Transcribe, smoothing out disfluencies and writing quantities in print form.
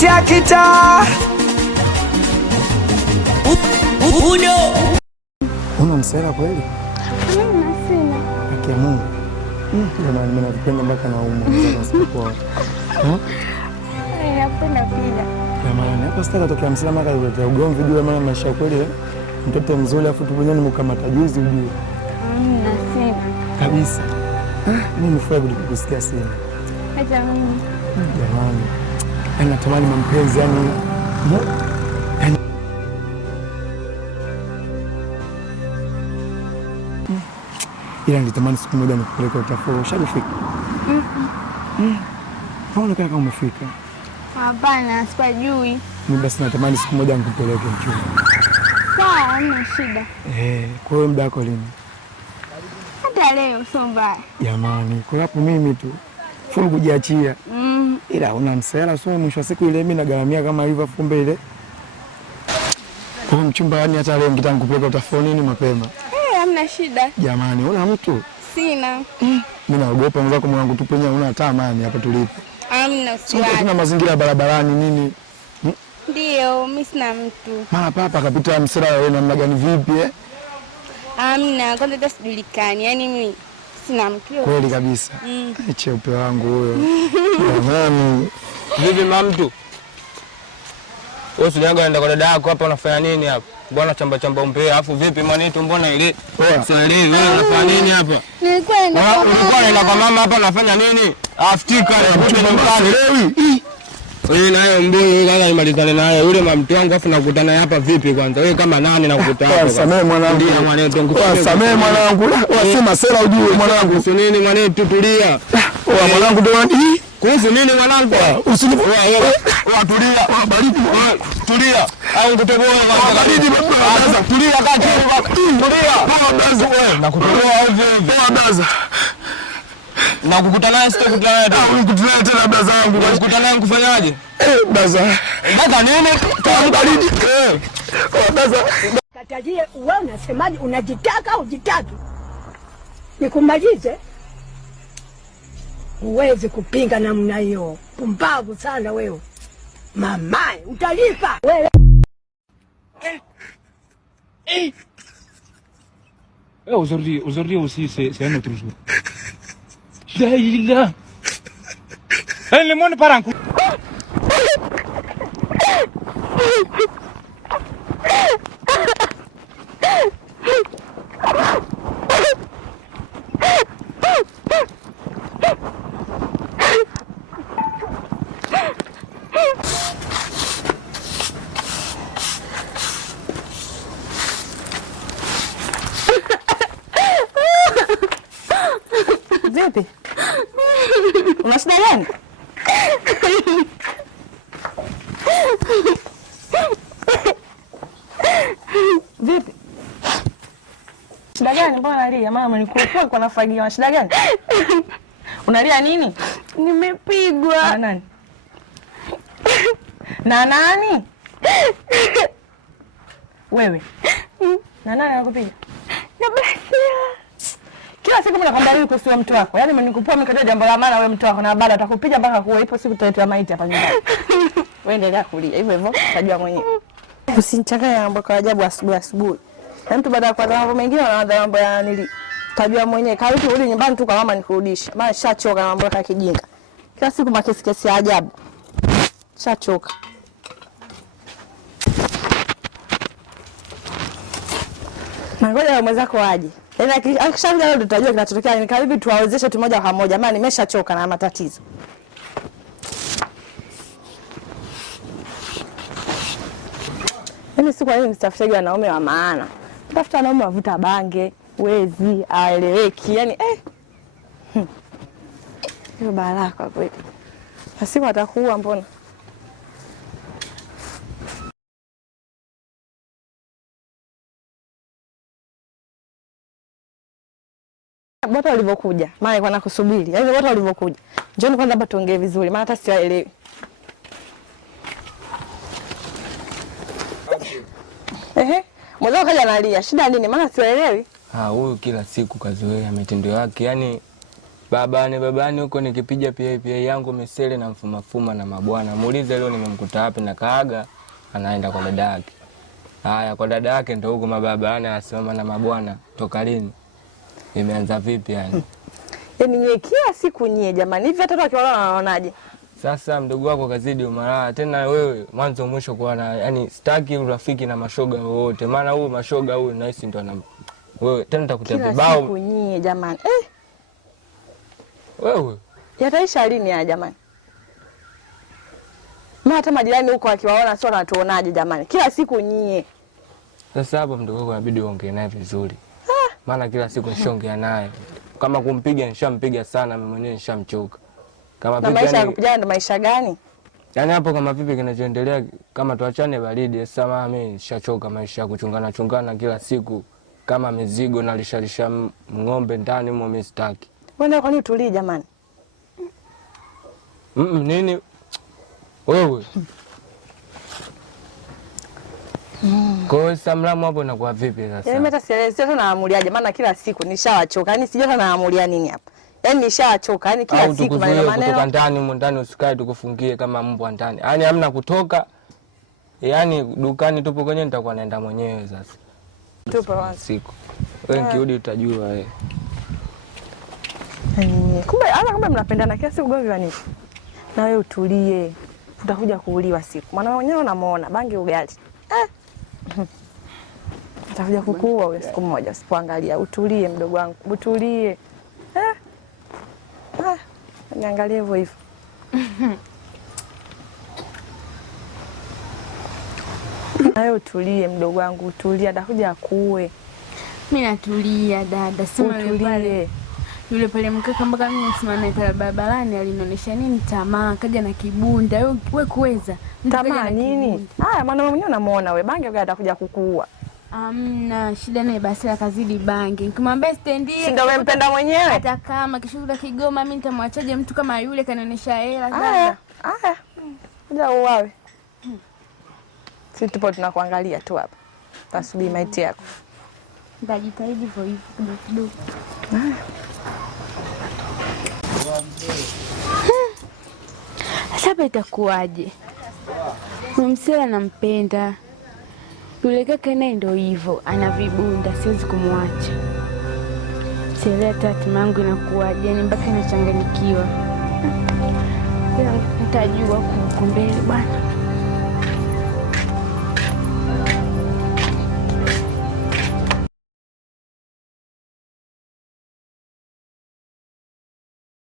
sauti ya kitaa. Uno. Una msela kweli? Sina. Haki ya Mungu. Jamani mimi napenda mpaka na umu sipokuwa. Napenda pia. Jamani hapa sitaka tokea msela maka ya ugomvi juu maana maisha kweli mtoto mzuri afu tu mwenyewe mkamata juzi ujue. Sina. Kabisa. Mimi nifurahi kukusikia sina. Hata mimi. Jamani. Natamani mpenzi yani. Ila nitamani siku moja nikupeleke utafuro. Ushafika? Mbona kama umefika? Hapana, sipajui. Mimi basi natamani siku moja nikupeleke mchumba. Sawa, hamna shida. Kwa hiyo muda wako lini? Hata leo sio mbaya. Jamani, kwa hapo mimi tu fulu kujiachia. Ila una msela sio mwisho wa siku ile mimi nagaramia kama hivyo fumbe ile. Kwa mchumba yani hata leo nikitaka nikupeleke utafuro nini mapema? Hamna shida. Jamani, una mtu? Sina. Mimi naogopa mwanzo kwa mwanangu tupenya una hata amani hapa tulipo. Hamna usiwazi. Kuna mazingira barabarani nini? Ndio, mimi sina mtu. Mara papa akapita msela wewe namna gani vipi Hamna, kwanza hata sijulikani. Yaani mimi sina mtu. Kweli kabisa. Cheupe wangu huyo. Jamani. Vipi mamtu? Wewe usijaga enda kwa dada yako hapa unafanya nini hapa? Mbona chamba umpea afu vipi mwanetu mbona ile? Sielewi wewe unafanya nini hapa? Nilikuwa naenda kwa mama hapa unafanya nini? Afutika nikute nyumbani. Wewe naye mbona kwanza nimalizane naye yule mamtu wangu afu nakutana hapa vipi kwanza? Wewe kama nani nakukutana hapa? Samee mwanangu. Ndio mwanetu. Samee mwanangu. Wasema sera ujue mwanangu. Sio nini mwanetu tulia. Mwanangu ndio nini? Kuhusu nini mwanangu? Usinipo. Tulia. Baridi. Tulia. Au kutoboa kwanza. Baridi baba. Tulia kati baba. Tulia. Baba wewe nakutoboa ovyo ovyo. Baba. Na kukutana naye sitakutana naye. Unikutana tena baba zangu. Ukutana naye kufanyaje? Baba. Baba nini? Kama baridi. Baba. Katajie wewe unasemaje? Unajitaka au jitaki? Nikumalize? Uweze kupinga namna hiyo. Pumbavu sana wewe. Mamae, utalipa. Wewe. Aujourd'hui aussi, c'est un autre jour. Là. Le monde part en couille. Vipi? Una shida gani? Vipi? Shida gani? Mbona unalia? Mama nilikuwa kwa nafagia. Shida gani? Unalia nini? Nimepigwa. Na nani? Na nani? Wewe. Na nani anakupiga? Na Basia. Kila siku mnakwambia wewe kuhusu mtu wako. Yaani mmenikupoa mkatoa jambo la maana wewe mtu wako na baada atakupiga mpaka kuwa ipo siku tutaletea maiti hapa nyumbani. Wewe endelea kulia. Hivyo hivyo utajua mwenyewe. Usinichanganye mambo kwa ajabu asubuhi. Na mtu baada ya kwa mambo mengine anaanza mambo ya nili. Utajua mwenyewe. Karibu urudi nyumbani tu kwa mama nikurudishe. Maana shachoka na mambo ya kijinga. Kila siku makesi ya ajabu. Shachoka. Na ngoja mwenzako aje. Yaani akishakuja leo tutajua kinachotokea. Ni karibu tuwawezeshe tu moja kwa moja. Maana nimeshachoka na matatizo. Yaani siku hizi msitafutaji wanaume wa maana. Tafuta wanaume wavuta bange, wezi, aeleweki. Yaani hiyo balaa kwa kweli. Asiku atakuua mbona? Bota ulivyokuja, maana nilikuwa nakusubiri. Yaani bota ulivyokuja. Njoo kwanza hapa tuongee vizuri, maana hata siwaelewi. Mwanzo kaja analia. Shida nini? Maana siwaelewi. Huyu kila siku kazoea mitendo yake. Yaani Babani huko nikipiga PA yangu misele na mfumafuma na mabwana. Muulize leo nimemkuta wapi na kaaga anaenda kwa dada yake. Haya kwa dada yake ndio huko mababani anasema na mabwana toka lini? Imeanza vipi yani? Yaani nyie kila siku nyie jamani. Hivi hata wakiona wanaonaje? Sasa mdogo wako kazidi umalaya tena wewe mwanzo mwisho kwa na yani sitaki urafiki na mashoga wote. Maana huyu mashoga huyu nahisi ndo ana wewe tena nitakutia vibao. Kila siku nyie jamani. Wewe yataisha lini haya jamani? Mimi hata majirani huko akiwaona sio wanatuonaje jamani? Kila siku nyie. Sasa hapo mdogo wako inabidi uongee naye vizuri. Maana kila siku nishongea naye. Kama kumpiga nishampiga sana mimi mwenyewe nishamchoka. Kama vipi maisha ya kupigana ndo maisha gani? Yaani hapo kama vipi kinachoendelea kama tuachane baridi sasa mama mimi nishachoka maisha ya kuchungana kila siku kama mizigo na lishalisha ng'ombe ndani mwa mimi sitaki. Wewe kwa nini utulie jamani? Nini? Wewe. Kwa hiyo samlamu hapo inakuwa vipi sasa? Mimi hata sielewi sio naamuliaje maana kila siku nishawachoka. Yaani sijui naamulia nini hapa. Yaani nishawachoka. Yaani kila siku maneno. Kutoka ndani usikae tukufungie kama mbwa ndani. Yaani hamna kutoka. Yaani dukani tupo kwenye nitakuwa naenda mwenyewe sasa. Tupo wapi? Siku. Wewe nikirudi utajua wewe. Kumbe mnapendana kila siku govi wani. Na wewe utulie. Utakuja kuuliwa siku. Maana wenyewe unamuona bangi ugali. Utakuja kukuua wewe siku moja usipoangalia. Utulie mdogo wangu. Utulie. Niangalie hivyo hivyo. Na wewe utulie mdogo wangu, utulie atakuja akuue. Mimi natulia dada, sema yule pale mkaka mpaka mimi nasimama pale barabarani alinionyesha nini tamaa, kaja na kibunda. Wewe kuweza tamaa nini? Haya maana mwenyewe unamuona wewe bangi gani atakuja kukuua. Amna shida naye basi akazidi bangi. Nikimwambia stendie. Si ndio umempenda mwenyewe? Hata kama kishuhuda Kigoma mimi nitamwachaje mtu kama yule kanionyesha hela dada. Haya. Kuja uwawe. Sisi tupo tunakuangalia tu hapa. Tasubiri maiti yako. Nitajitahidi hivyo hivyo kidogo. Sasa itakuwaje? Msela nampenda. Yule kaka naye ndio hivyo, ana vibunda, siwezi kumwacha. Sielewi tatu mangu inakuwaje, yani mpaka nachanganyikiwa. Nitajua huko mbele bwana.